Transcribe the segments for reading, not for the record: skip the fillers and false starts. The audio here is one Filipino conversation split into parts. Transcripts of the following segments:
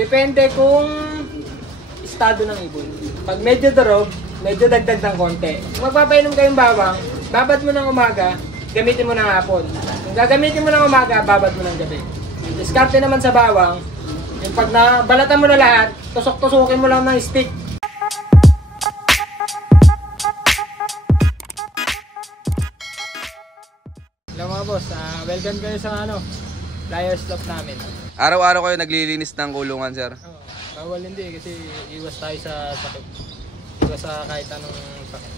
Depende kung estado ng ibon. Pag medyo durog, medyo dagdag ng konti. Kung magpapainom kayong bawang, babad mo ng umaga, gamitin mo ng hapon. Kung gagamitin mo ng umaga, babad mo ng gabi. Diskarte naman sa bawang, yung pag nabalatan mo na lahat, tusok-tusukin mo lang ng stick. Hello mga boss, welcome kayo sa flyer stop namin. Araw-araw kayo naglilinis ng kulungan, sir? Bawal hindi kasi iwas tayo sa sakit. Iwas sa kahit anong sakit.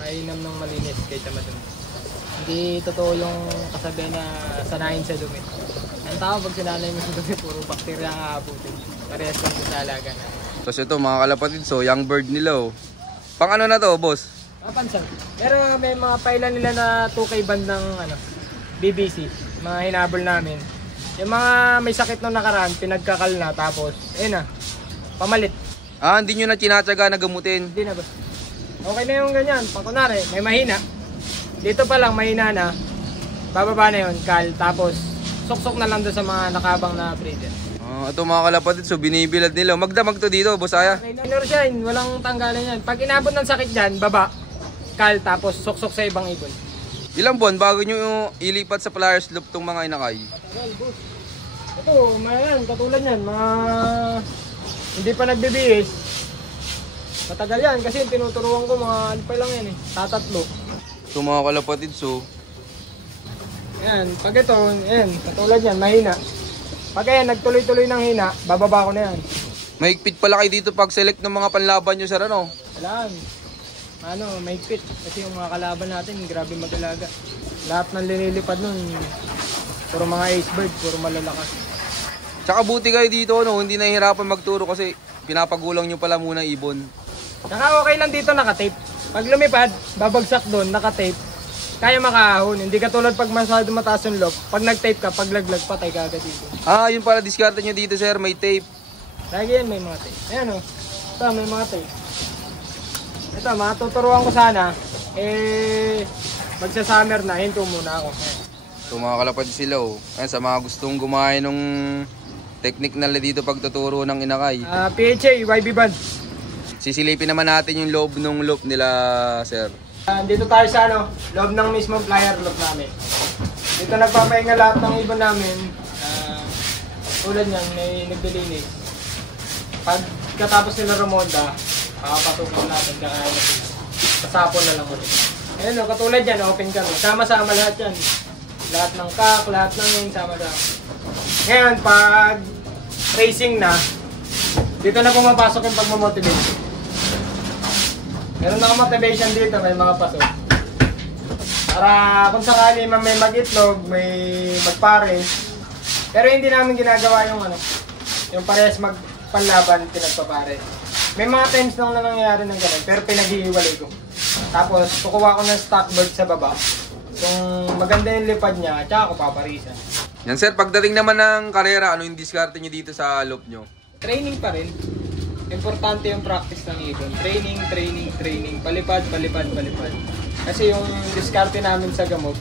Mainam ng malinis kahit madumi. Hindi totoo yung kasabi na sanayin sa dumi. Ang tao pag sinanay mo sa dumi, puro bakterya ang aabutin. Parehas lang sa alaga na. Tapos ito mga kalapatid, so young bird nila oh. Pang ano na to, boss? Pansan. Pero may mga pailan nila na 2K band ng BBC. Mga hinabol namin. Yung mga may sakit nung nakaraan, pinagkakal na tapos, pamalit. Hindi nyo na tinatsaga na gamutin? Hindi na ba? Okay na yung ganyan. Pag kunwari, may mahina. Dito pa lang, mahina na. Bababa na yun, kal. Tapos, suksok na lang doon sa mga nakabang na breeder. Ito mga kalapatid, so binibilad nila. Magdamag to dito, boss Aya? Minor shine, walang tanggalan yan. Pag inabot ng sakit dyan, baba, kal, tapos suksok sa ibang ibon. Ilang buwan bago nyo ilipat sa flyers loop tong mga inakay? Matagal, boss. Ito, katulad yan, mga hindi pa nagbibihis. Matagal yan kasi tinuturuan ko mga pa lang yan tatatlo. So mga kalapatid, so ayan, pag ito, katulad yan, mahina. Pag ayan, nagtuloy-tuloy ng hina, bababa ko na yan. mahigpit pala kayo dito pag select ng mga panlaban nyo, sir, ano? Kailangan. Mahigpit. Kasi yung mga kalaban natin, grabe mag-alaga. Lahat ng linilipad nun, puro mga ace bird, puro malalakas. Tsaka buti kayo dito, hindi nahihirapan magturo kasi pinapagulang nyo pala muna ibon. Tsaka okay lang dito nakatape. Pag lumipad, babagsak doon, nakatape. Kaya makahon. Hindi katulad pag masyado mataas yung lock. Pag nag-tape ka, pag laglag, patay ka agad dito. Yun pala, diskarte nyo dito, sir, may tape. Lagi yan, may mga tape. Ayan ito, may mga tape. Ito, matuturuan ko sana. Magsa-summer na, hinto muna ako. So mga kalapatid sila, Ayan, sa mga gustong gumawa nung technique nila dito pagtuturo ng inakay. PHA, YB band. Sisilipin naman natin yung loob ng loop nila, sir. Dito tayo sa loob ng mismong flyer loop namin. Dito nagpapahinga lahat ng ibon namin. Tulad niyan, may naglilinis. Pagkatapos nila rumonda, papatukon natin kakain natin. Kasapon na lang ulit. Ayan katulad yan, open ka. Sama-sama lahat yan. Lahat ng kak, lahat ng yung sama-sama. Ngayon, pag racing na, dito na pumapasok yung pagmamotivate. Meron na motivation dito, may mga pasok. Para kung sakali may mag-itlog, may magpares. Pero hindi namin ginagawa yung parehas magpanlaban, pinagpapares. May mga times lang na nangyayari ng ganun, pero pinag-iiwalay ko. Tapos, kukuha ko ng stock bird sa baba. Kung maganda yung lipad niya, tsaka ako paparisan. Yan, sir, pagdating naman ng karera, ano yung diskarte nyo dito sa loop nyo? Training pa rin. Importante yung practice ng ibon. Training. Palipad. Kasi yung diskarte namin sa gamot,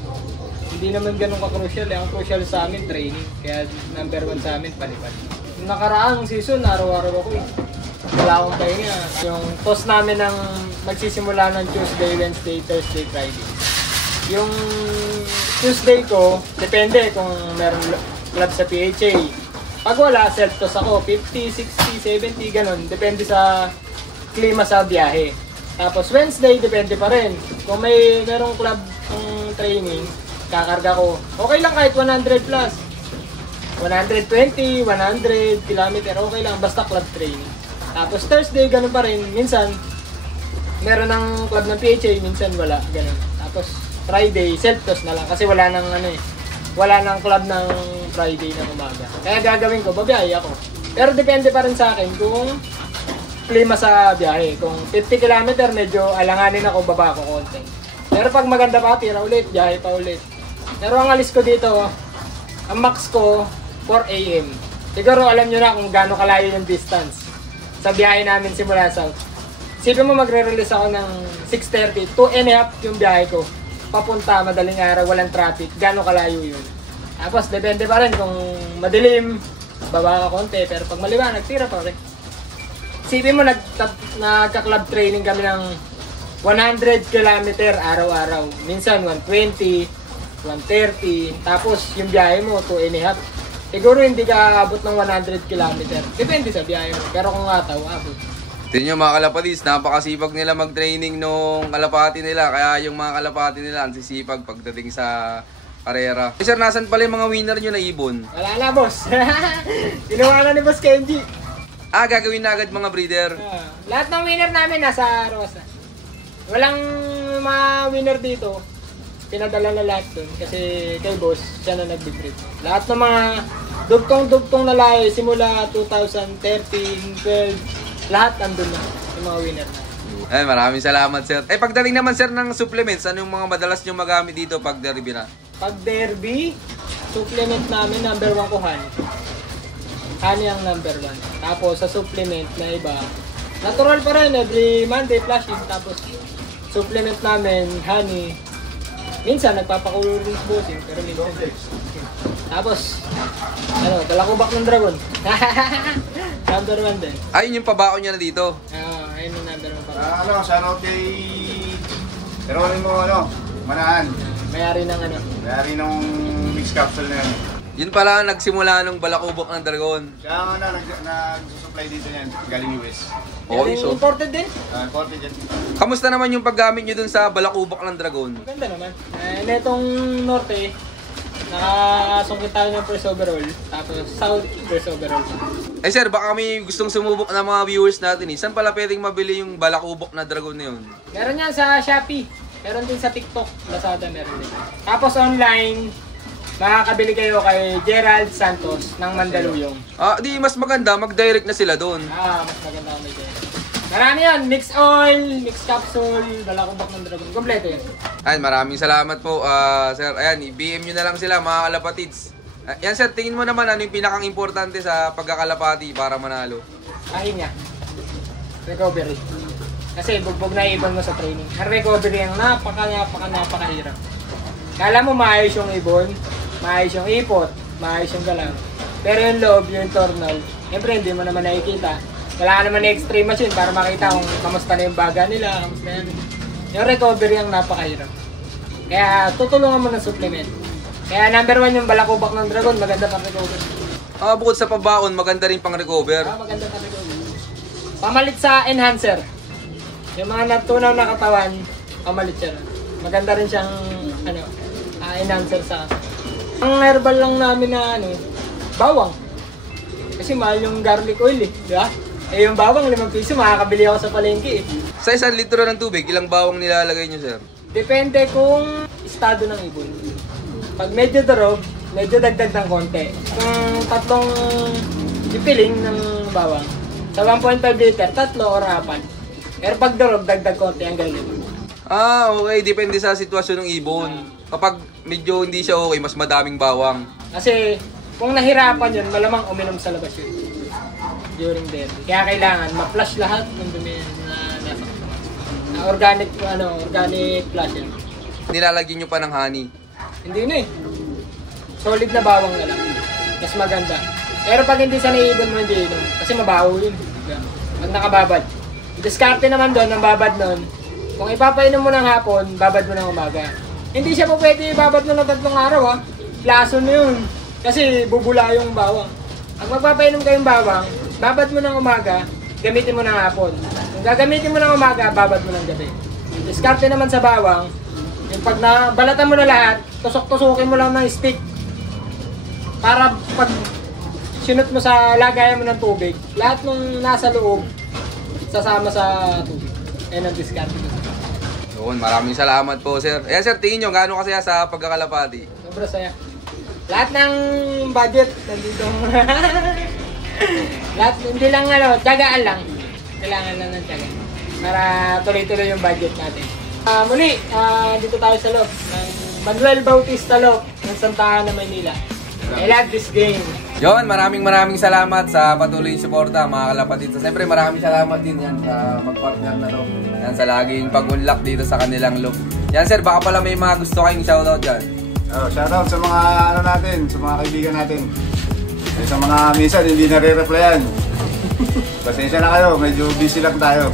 hindi naman ganun ka-crucial. Ang crucial sa amin, training. Kaya number 1 sa amin, palipad. Yung nakaraang season, araw-araw ako wala akong pahinga. Yung toss namin ng magsisimula ng Tuesday, Wednesday, Thursday, Friday. Yung Tuesday ko, depende kung meron club sa PHA. Pag wala, self-toss ako, 50, 60, 70, ganun. Depende sa klima sa biyahe. Tapos Wednesday, depende pa rin. Kung merong club training, kakarga ko. Okay lang kahit 100 plus. 120, 100 kilometer, okay lang. Basta club training. Tapos Thursday, ganun pa rin. Minsan, meron ng club ng PHA, minsan wala. Ganun. Tapos Friday, self-toss na lang. Kasi wala nang wala nang club ng Friday na umaga. Kaya gagawin ko, babiyahe ako. Pero depende pa rin sa akin kung klima sa biyahe. Kung 50 km, medyo alanganin ako, baba ako konti. Pero pag maganda pa, tira ulit, biyahe pa ulit. Pero ang alis ko dito, ang max ko, 4 AM. Siguro alam nyo na kung gaano kalayo yung distance sa biyahe namin simula south. Sipin mo magre-release ako ng 6:30, 2.5 yung biyahe ko. Papunta, madaling araw, walang traffic, gaano kalayo yun. Tapos, depende pa rin kung madilim, baba ka konti, pero pag maliwanag, tira pa rin. Isipin mo, nagka-club training kami ng 100 km araw-araw. Minsan 120, 130, tapos yung biyahe mo, 2.5. Siguro hindi ka abot ng 100 km. Depende sa biyahe mo, pero kung ataw, abot. Tingnan nyo mga kalapatis, napakasipag nila mag-training nung kalapati nila. Kaya yung mga kalapati nila, ang sisipag pagdating sa karera. Sir, nasan pala yung mga winner nyo na ibon? Wala na, boss. Ginawa na ni Boss Kenji. Gagawin na agad mga breeder. Lahat ng winner namin nasa Rosa. Walang mga winner dito. Pinadala na lahat dun. Kasi kay Boss, siya na nag-breed. Lahat ng mga dugtong-dugtong na lahi, simula 2013, 12, lahat andun na, yung mga winner na. Maraming salamat, sir. Pagdating naman, sir, ng supplements, ano yung mga madalas nyo magamit dito pag derby na? Pag derby, supplement namin, number 1 ko honey. Honey ang number 1. Tapos sa supplement na iba, natural pa rin, every Monday flashing. Tapos supplement namin, honey. Minsan nagpapakulo rin sa bossing, pero minsan. Tapos, balakubak ng dragon. Number 1 din. Ayun yung pabaon niya na dito. Ayun yung number 1 pa. Shoutout kay... Pero mo, Manahan. Mayari ng Mayari nung mix capsule na yun. Yun pala ang nagsimula nung balakubok ng dragon. Siya nga nagsusupply dito yan, galing US. So imported din? Imported yan. Kamusta naman yung paggamit nyo dun sa balakubok ng dragon? Maganda naman. Netong norte, nakasungkit tayo ng first overall, tapos south first overall. Sir, baka may gustong sumubok ng mga viewers natin eh. Saan pala pwedeng mabili yung balakubok na dragon na yun? Meron yan sa Shopee. Meron din sa TikTok. Lazada meron din. Tapos online, makakabili kayo kay Gerald Santos ng Mandaluyong. Di mas maganda, mag-direct na sila doon. Mas maganda kung may Gerald. Marami yan. Mix oil, mix capsule, balakubok ng dragon. Kompleto yan. Maraming salamat po, sir. Ayan, i-BM nyo na lang sila, mga kalapatids. Yan sir, tingin mo naman ano yung pinakang importante sa pagkakalapati para manalo? Kahin niya. Recovery. Kasi bugbog na ibon mo sa training. Ang recovery ang napakahirap. Kala mo maayos yung ibon, maayos yung ipot, maayos yung galaw. Pero yung loob, yung internal, siyempre hindi mo naman nakikita. Wala ka naman na extreme machine para makita kung kamusta na yung baga nila, kamusta na yan. Yung recovery ang napakahirap. Kaya tutulungan mo ng supplement. Kaya number 1 yung balakubak ng dragon, maganda pang recover. Bukod sa pabaon, maganda rin pang recover. Maganda pang recover. Pamalit sa enhancer. Yung mga natunaw na katawan, pamalit siya. Maganda rin siyang enhancer sa ang herbal lang namin na bawang. Kasi mahal yung garlic oil di ba? Yung bawang 5 piso, makakabili ako sa palengke Sa 1 litro ng tubig, ilang bawang nilalagay nyo, sir? Depende kung estado ng ibon. Pag medyo durog, medyo dagdag ng konti. Kung tatlong pipiling ng bawang, sa 1.5 liter, 3 or 4. Pero pag durog, dagdag konti ang galing. Okay. Depende sa sitwasyon ng ibon. Kapag medyo hindi siya okay, mas madaming bawang. Kasi kung nahirapan yun, malamang uminom sa labas yun. During derby. Kaya kailangan ma-flush lahat ng dumi na nasa. Organic flush yan. Nilalagyan nyo pa ng honey. Hindi na solid na bawang na lang. Mas maganda. Pero pag hindi sa naibon mo, hindi inom. Kasi mabaho yun. Pag nakababad. Diskarte naman doon, ang babad nun. Kung ipapainom mo ng hapon, babad mo ng umaga. Hindi siya po pwede ibabad mo ng 3 araw Plaso na yun. Kasi bubula yung bawang. Ang magpapainom kayong bawang, babad mo ng umaga, gamitin mo ng hapon. Kung gagamitin mo ng umaga, babad mo ng gabi. Diskarte naman sa bawang, yung pag nabalatan mo na lahat, tusok-tusukin mo lang ng stick. Para pag sinut mo sa lagayan mo ng tubig, lahat ng nasa loob, sasama sa tubig. Ayan ang diskarte mo. Yun, maraming salamat po, sir. Ayan, sir, tingin nyo, gaano kasaya sa pagkakalapati? Sobra saya. Lahat ng budget, nandito. Lahat, hindi lang tiyagaan lang. Kailangan lang ng tiyaga. Para tuloy-tuloy yung budget natin. Muli, dito tayo sa loob. Manuel Bautista Loob ng Santa Ana, Maynila. I love this game. Yon, maraming salamat sa patuloy suporta mga kalapatid. Siyempre maraming salamat din yan sa mag-partner na to. Yan sa laging pag-unlock dito sa kanilang loop. Yan sir, baka pala may mga gusto kayong shoutout dyan. Shoutout sa mga natin, sa mga kaibigan natin. Sa mga minsan hindi nare-replyan. Pasensya na kayo, medyo busy lang tayo.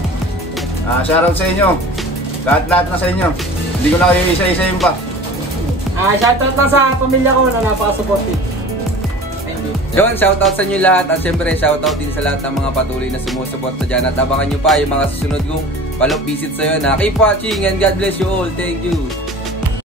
Shoutout sa inyo. Lahat-lahat na sa inyo. Hindi ko na kayo isa-isayin pa. Shoutout lang sa pamilya ko na napaka-supportive. Thank you. Yun, shoutout sa inyo lahat at syempre shoutout din sa lahat ng mga patuloy na sumusuporta dyan at abangan nyo pa yung mga susunod kong Palok visit sa'yo na keep watching and God bless you all. Thank you.